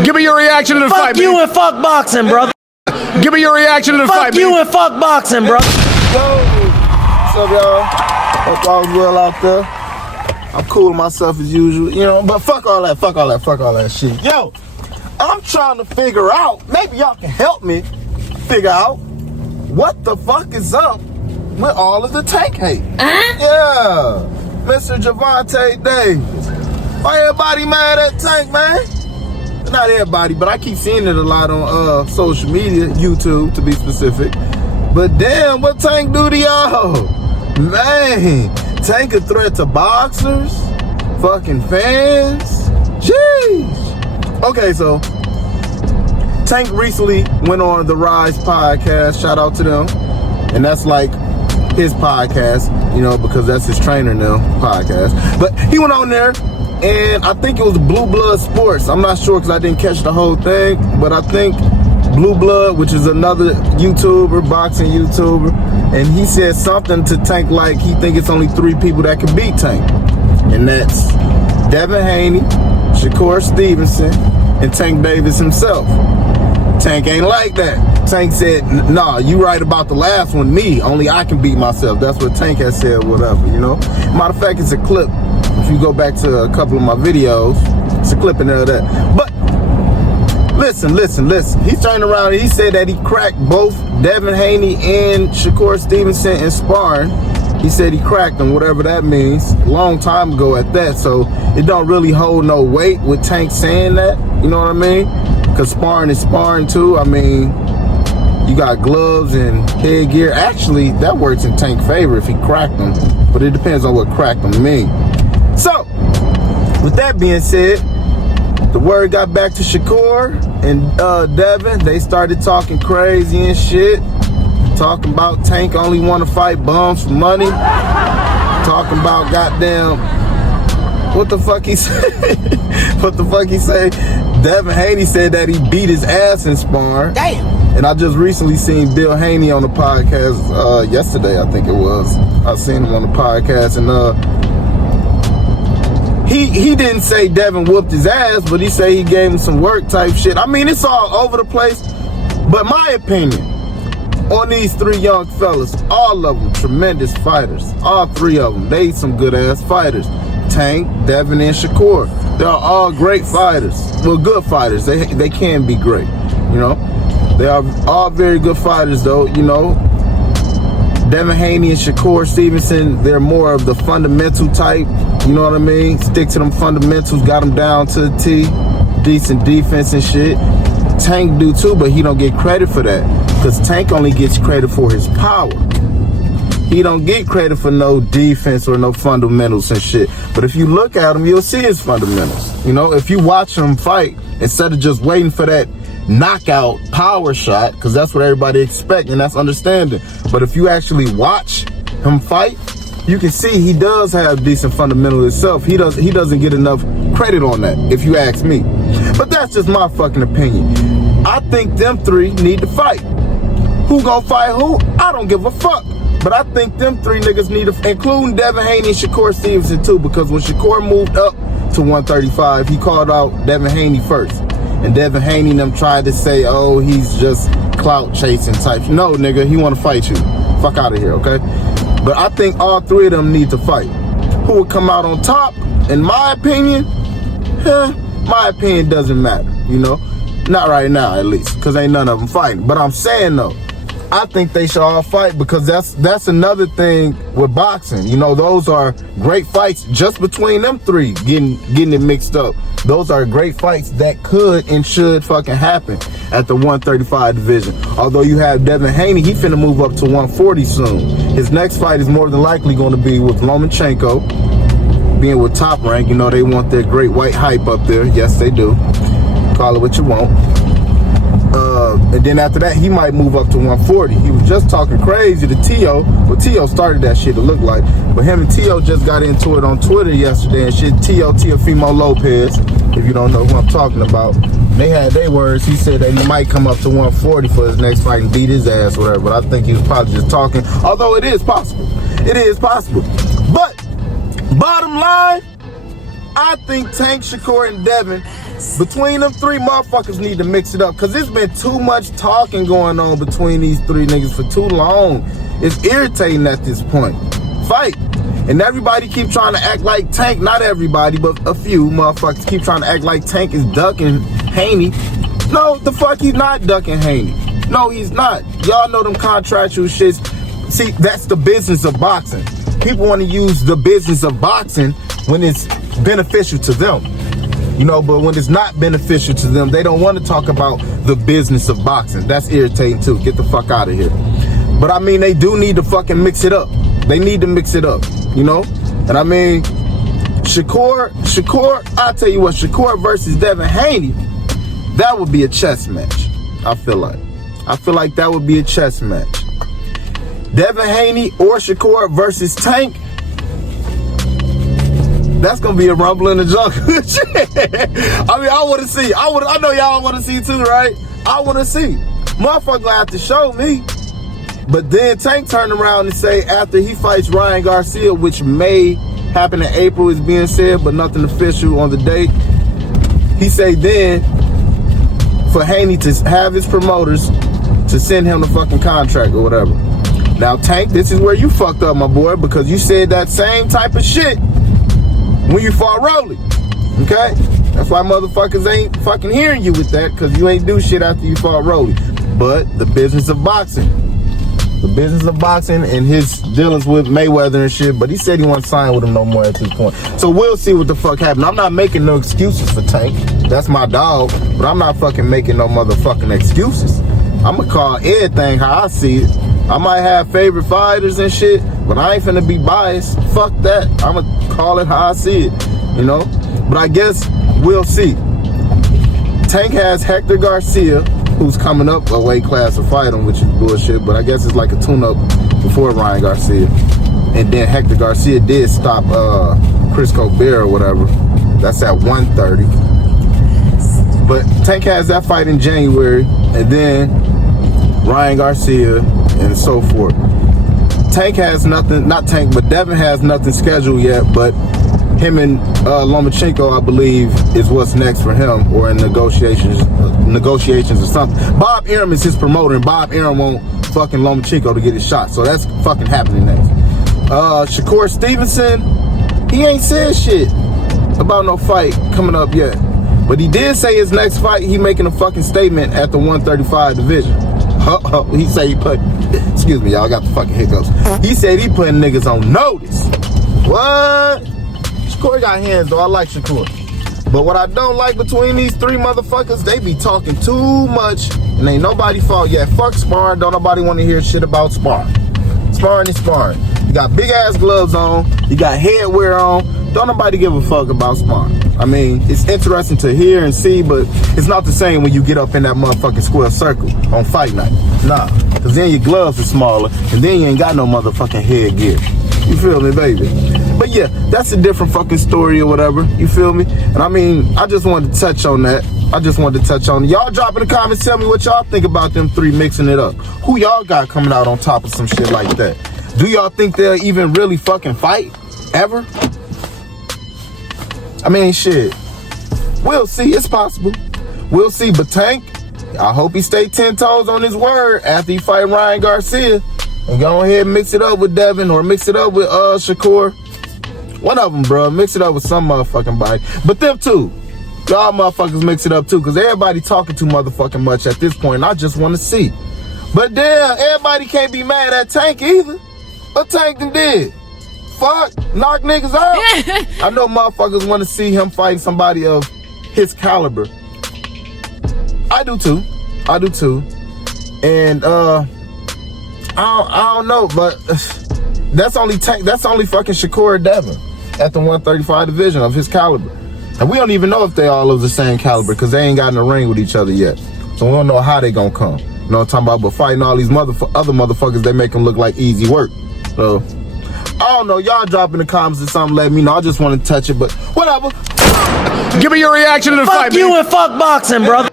Give me your reaction to the fight, Fuck you and fuck boxing, brother. Give me your reaction to the fight, Fuck you and fuck boxing, brother. Yo, what's up, y'all? Hope all is well out there. I'm cool with myself as usual, you know, but fuck all that shit. Yo, I'm trying to figure out, maybe y'all can help me figure out what the fuck is up with all of the Tank hate. Yeah, Mr. Gervonta Davis. Why everybody mad at Tank, man? Not everybody, but I keep seeing it a lot on social media, YouTube to be specific. But damn, what Tank do to y'all? Man, Tank a threat to boxers, fucking fans. Jeez. Okay, so Tank recently went on the Rise podcast. Shout out to them. And that's like his podcast, you know, because that's his trainer now podcast. But he went on there, and I think it was Blue Blood Sports. I'm not sure because I didn't catch the whole thing, but I think Blue Blood, which is another YouTuber, boxing YouTuber, and he said something to Tank like he think it's only 3 people that can beat Tank. And that's Devin Haney, Shakur Stevenson, and Tank Davis himself. Tank ain't like that. Tank said, nah, you right about the last one, me. Only I can beat myself. That's what Tank has said, whatever, you know? Matter of fact, it's a clip. If you go back to a couple of my videos, it's a clip in there of that. But listen. He turned around and he said that he cracked both Devin Haney and Shakur Stevenson in sparring. He said he cracked them, whatever that means, a long time ago at that. So it don't really hold no weight with Tank saying that, you know what I mean? Because sparring is sparring too. I mean, you got gloves and headgear. Actually, that works in Tank's favor if he cracked them. But it depends on what crack them mean. So, with that being said, the word got back to Shakur and Devin. They started talking crazy and shit. Talking about Tank only want to fight bums for money. Talking about goddamn, what the fuck he say? What the fuck he say? Devin Haney said that he beat his ass in sparring. Damn. And I just recently seen Bill Haney on the podcast yesterday, I think it was. I seen him on the podcast, and he didn't say Devin whooped his ass, but he said he gave him some work type shit. I mean, it's all over the place. But my opinion on these 3 young fellas, all of them tremendous fighters. All 3 of them, they some good ass fighters. Tank, Devin, and Shakur. They're all great fighters. Well, good fighters. They can be great, you know. They are all very good fighters, though, you know. Devin Haney and Shakur Stevenson, they're more of the fundamental type, you know what I mean? Stick to them fundamentals, got them down to the T, decent defense and shit. Tank do too, but he don't get credit for that, because Tank only gets credit for his power. He don't get credit for no defense or no fundamentals and shit. But if you look at him, you'll see his fundamentals. You know, if you watch him fight, instead of just waiting for that knockout power shot, because that's what everybody expects, and that's understanding. But if you actually watch him fight, you can see he does have decent fundamentals himself. He doesn't get enough credit on that, if you ask me. But that's just my fucking opinion. I think them 3 need to fight. Who gonna fight who? I don't give a fuck. But I think them 3 niggas need to, including Devin Haney and Shakur Stevenson too, because when Shakur moved up to 135, he called out Devin Haney first. And Devin Haney and them tried to say, oh, he's just clout chasing type. No, nigga, he want to fight you. Fuck out of here, okay? But I think all 3 of them need to fight. Who would come out on top? In my opinion, my opinion doesn't matter, you know? Not right now, at least, because ain't none of them fighting. But I'm saying, though, I think they should all fight, because that's another thing with boxing. You know, those are great fights just between them 3 getting it mixed up. Those are great fights that could and should fucking happen at the 135 division. Although you have Devin Haney, he finna move up to 140 soon. His next fight is more than likely going to be with Lomachenko, being with Top Rank. You know, they want their great white hype up there. Yes, they do. Call it what you want. And then after that, he might move up to 140. He was just talking crazy to Tio. Well, Tio started that shit, it looked like. But him and Tio just got into it on Twitter yesterday and shit. Teofimo Lopez, if you don't know who I'm talking about. They had their words. He said that he might come up to 140 for his next fight and beat his ass, whatever. But I think he was probably just talking. Although it is possible. It is possible. But, bottom line, I think Tank, Shakur, and Devin, between them three motherfuckers need to mix it up. Cause it's been too much talking going on between these three niggas for too long. It's irritating at this point. Fight. And everybody keep trying to act like Tank, not everybody, but a few motherfuckers keep trying to act like Tank is ducking Haney. No, the fuck he's not ducking Haney. No, he's not. Y'all know them contractual shits. See, that's the business of boxing. People want to use the business of boxing when it's beneficial to them. You know, but when it's not beneficial to them, they don't want to talk about the business of boxing. That's irritating too. Get the fuck out of here. But I mean, they do need to fucking mix it up. They need to mix it up, you know? And I mean, Shakur, I'll tell you what, Shakur versus Devin Haney, that would be a chess match, I feel like. I feel like that would be a chess match. Devin Haney or Shakur versus Tank, that's gonna be a rumble in the jungle. I mean, I wanna see. I know y'all wanna see too, right? I wanna see. Motherfucker gonna have to show me. But then Tank turned around and say after he fights Ryan Garcia, which may happen in April, is being said, but nothing official on the date. He say then for Haney to have his promoters to send him the fucking contract or whatever. Now Tank, this is where you fucked up, my boy, because you said that same type of shit when you fought Rolly. Okay? That's why motherfuckers ain't fucking hearing you with that, because you ain't do shit after you fought Rolly. But the business of boxing. The business of boxing and his dealings with Mayweather and shit, but he said he won't sign with him no more at this point. So we'll see what the fuck happens. I'm not making no excuses for Tank. That's my dog, but I'm not fucking making no motherfucking excuses. I'm gonna call everything how I see it. I might have favorite fighters and shit, but I ain't finna be biased. Fuck that. I'm gonna call it how I see it, you know? But I guess we'll see. Tank has Hector Garcia, who's coming up a weight class to fight him, which is bullshit, but I guess it's like a tune-up before Ryan Garcia. And then Hector Garcia did stop Chris Colbert or whatever. That's at 130. But Tank has that fight in January, and then Ryan Garcia, and so forth. Tank has nothing, not Tank, but Devin has nothing scheduled yet, but him and Lomachenko, I believe, is what's next for him, or in negotiations or something. Bob Arum is his promoter, and Bob Arum won't fucking Lomachenko to get his shot, so that's fucking happening next. Shakur Stevenson, he ain't said shit about no fight coming up yet, but he did say his next fight, he making a fucking statement at the 135 division. He said he put, excuse me, y'all got the fucking hiccups. He said he putting niggas on notice. What? Shakur got hands though, I like Shakur. But what I don't like between these three motherfuckers, they be talking too much and ain't nobody fault yet. Fuck sparring, don't nobody want to hear shit about sparring. Sparring is sparring. You got big ass gloves on, you got headwear on, don't nobody give a fuck about sparring. I mean, it's interesting to hear and see, but it's not the same when you get up in that motherfucking square circle on fight night. Nah, cause then your gloves are smaller and then you ain't got no motherfucking headgear. You feel me, baby? But yeah, that's a different fucking story or whatever. You feel me? And I mean, I just wanted to touch on that. I just wanted to touch on it. Y'all drop in the comments, tell me what y'all think about them three mixing it up. Who y'all got coming out on top of some shit like that? Do y'all think they'll even really fucking fight? Ever? I mean, shit. We'll see. It's possible. We'll see. But Tank, I hope he stay 10 toes on his word after he fight Ryan Garcia. And go ahead and mix it up with Devin or mix it up with Shakur. One of them, bro. Mix it up with some motherfucking body. But them two. Y'all motherfuckers mix it up too. Because everybody talking too motherfucking much at this point. And I just want to see. But damn, everybody can't be mad at Tank either. What Tank done did? Fuck, knock niggas out. I know motherfuckers want to see him fighting somebody of his caliber. I do too. I do too. And I don't know, but that's only Tank. That's only fucking Shakur Devin at the 135 division of his caliber. And we don't even know if they all of the same caliber because they ain't got in the ring with each other yet. So we don't know how they gonna come. You know what I'm talking about? But fighting all these other motherfuckers, they make them look like easy work. So I don't know. Y'all drop in the comments or something. Let me know. I just want to touch it, but whatever. Give me your reaction to the fight, Fuck you and fuck boxing, brother.